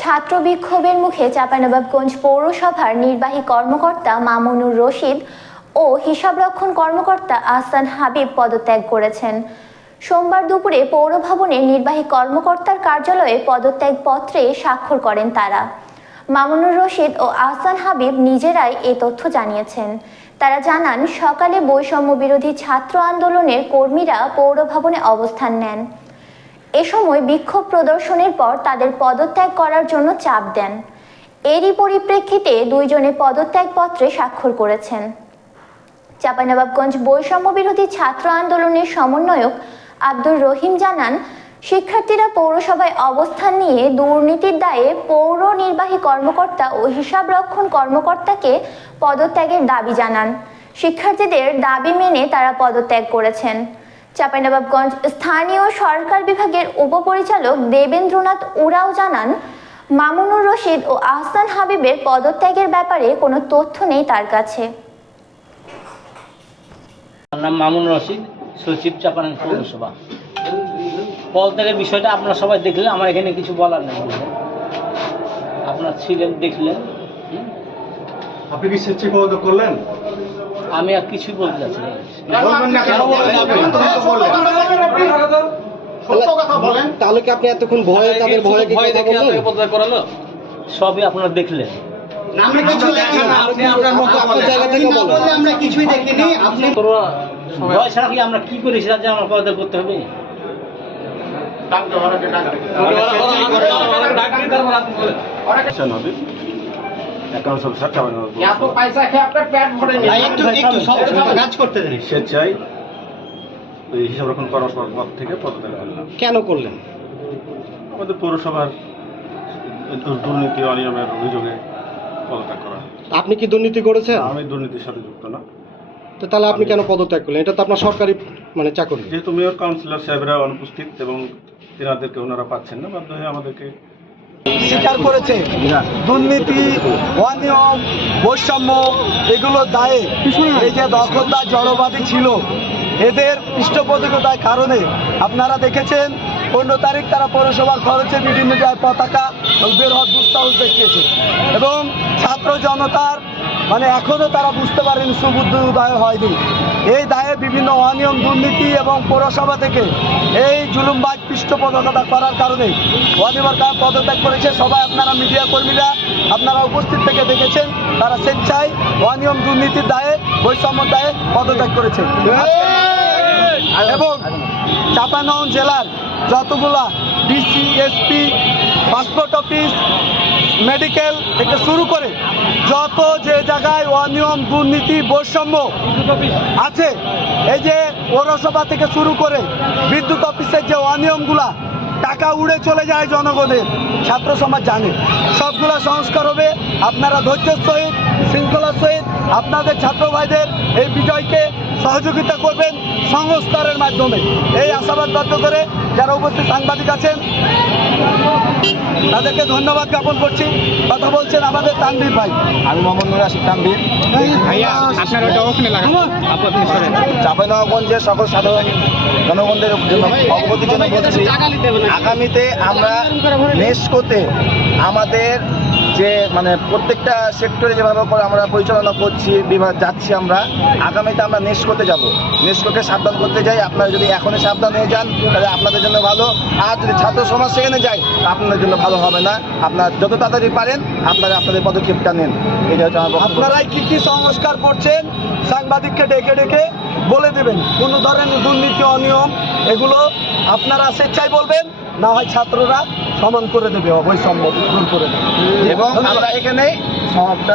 ছাত্র বিক্ষোভের মুখে চাঁপাইনবাবগঞ্জ পৌরসভার নির্বাহী কর্মকর্তা মামুনুর রশিদ ও হিসাবরক্ষণ কর্মকর্তা আহসান হাবিব পদত্যাগ করেছেন। সোমবার দুপুরে পৌর ভবনের নির্বাহী কর্মকর্তার কার্যালয়ে পদত্যাগ পত্রে স্বাক্ষর করেন তারা। মামুনুর রশিদ ও আহসান হাবিব নিজেরাই এ তথ্য জানিয়েছেন। তারা জানান, সকালে বৈষম্য বিরোধী ছাত্র আন্দোলনের কর্মীরা পৌর ভবনে অবস্থান নেন। এ সময় বিক্ষোভ প্রদর্শনের পর তাদের পদত্যাগ করার জন্য চাপ দেন। এরই পরিপ্রেক্ষিতে দুইজনে পদত্যাগপত্রে স্বাক্ষর করেছেন। চাঁপাইনবাবগঞ্জ বৈষম্য বিরোধী ছাত্র আন্দোলনের সমন্বয়ক আব্দুর রহিম জানান, শিক্ষার্থীরা পৌরসভায় অবস্থান নিয়ে দুর্নীতির দায়ে পৌর নির্বাহী কর্মকর্তা ও হিসাবরক্ষণ কর্মকর্তাকে পদত্যাগের দাবি জানান। শিক্ষার্থীদের দাবি মেনে তারা পদত্যাগ করেছেন। চাঁপাইনবাবগঞ্জ স্থানীয় সরকার বিভাগের উপপরিচালক দেবেন্দ্রনাথ উরাও জানান, মামুনুর রশিদ ও আহসান হাবিবের পদত্যাগের ব্যাপারে কোনো তথ্য নেই তার কাছে। আমার নাম মামুনুর রশিদ, সচিব চাঁপাইনবাবগঞ্জ পৌরসভা। পদত্যাগের বিষয়টা আপনারা সবাই দেখলেন, আমার এখানে কিছু বলার নেই। আপনারা ছিলেন, দেখলেন। আপনি কি স্বেচ্ছায় পদত্যাগ করলেন? আমি আর কিছুই বলতে চাচ্ছি না। তাহলে কি আপনি এতক্ষণ ভয়ে তাদের ভয়ে পদত্যাগ করালো? সবই আপনারা দেখলেন। ভয় ছাড়া কি আমরা কি করি সেটা যে আমার পদত্যাগ করতে হবে? স্বেচ্ছায় হিসাবরক্ষণ কর্মকর্তার পদ থেকে পদত্যাগ করলাম। কেন করলেন? আমাদের পৌরসভার দুর্নীতি অনিয়মের অভিযোগে পদত্যাগ করা। আপনি কি দুর্নীতি করেছেন? আমি দুর্নীতির সাথে যুক্ত না। তো তাহলে আপনি কেন পদত্যাগ করলেন? এটা তো আপনার সরকারি চাকরি। যেহেতু মেয়র কাউন্সিলর সাহেবরা অনুপস্থিত এবং তেনাদেরকে ওনারা পাচ্ছেন না, বাধ্য হয়ে আমাদেরকে স্বীকার করেছে দুর্নীতি, অনিয়ম, বৈষম্য এগুলো দায়ে এই যে দখলদার জড়বাদী ছিল এদের পৃষ্ঠপোষকতার কারণে আপনারা দেখেছেন 15 তারিখ তারা পৌরসভার খরচে বিভিন্ন জায়গায় পতাকা বের হওয়ার দুঃসাহস দেখিয়েছে এবং ছাত্র জনতার এখনো তারা বুঝতে পারেনি, সুবুদ্ধি উদয় হয়নি। এই দায়ে বিভিন্ন অনিয়ম, দুর্নীতি এবং পৌরসভা থেকে এই জুলুমবাজ পৃষ্ঠপোষকতা করার কারণে অনিবার্য পদত্যাগ করেছে। সবাই আপনারা মিডিয়া কর্মীরা আপনারা উপস্থিত থেকে দেখেছেন, তারা স্বেচ্ছায় অনিয়ম, দুর্নীতির দায়ে, বৈষম্য দায়ে পদত্যাগ করেছে। এবং চাঁপাইনবাবগঞ্জ জেলার যতগুলা DC, SP, passport office, medical থেকে শুরু করে যত যে জায়গায় অনিয়ম, দুর্নীতি, বৈষম্য আছে, এই যে পৌরসভা থেকে শুরু করে বিদ্যুৎ অফিসের যে অনিয়মগুলা, টাকা উড়ে চলে যায় জনগণের, ছাত্র সমাজ জানে, সবগুলা সংস্কার হবে। আপনারা ধৈর্যের সহিত, শৃঙ্খলার সহিত আপনাদের ছাত্র ভাইদের এই বিজয়কে সহযোগিতা করবেন সংস্কারের মাধ্যমে। এই আশাবাদ ব্যক্ত করে যারা উপস্থিত সাংবাদিক আছেন তাদেরকে ধন্যবাদ জ্ঞাপন করছি। কথা বলছেন আমাদের তানভীর ভাই। আমি মামুনুর রশিদ তানভীর। চাঁপাইনবাবগঞ্জের সকল সাধারণ জনগণদের জন্য অবগতির জন্য বলছি, আগামীতে আমরা নেস্কোতে আমাদের যে প্রত্যেকটা সেক্টরে যেভাবে করে আমরা পরিচালনা করছি, বিভাগ যাচ্ছি, আমরা আগামীতে আমরা নেস্কোতে যাব। নেস্কোকে সাবধান করতে যাই। আপনারা যদি এখনই সাবধান হয়ে যান তাহলে আপনাদের জন্য ভালো, আর যদি ছাত্র সমাজ সেখানে যায় আপনাদের জন্য ভালো হবে না। আপনারা যত তাড়াতাড়ি পারেন আপনারা আপনাদের পদক্ষেপটা নেন। এটা হচ্ছে আমার। আপনারাই কী কী সংস্কার করছেন সাংবাদিককে ডেকে ডেকে বলে দেবেন। কোনো ধরনের দুর্নীতি, অনিয়ম এগুলো আপনারা স্বেচ্ছায় বলবেন, না হয় ছাত্ররা সমান করে দেবে, বৈষম্য দূর করে দেবে। এবং আমরা এখানে সমাপ্ত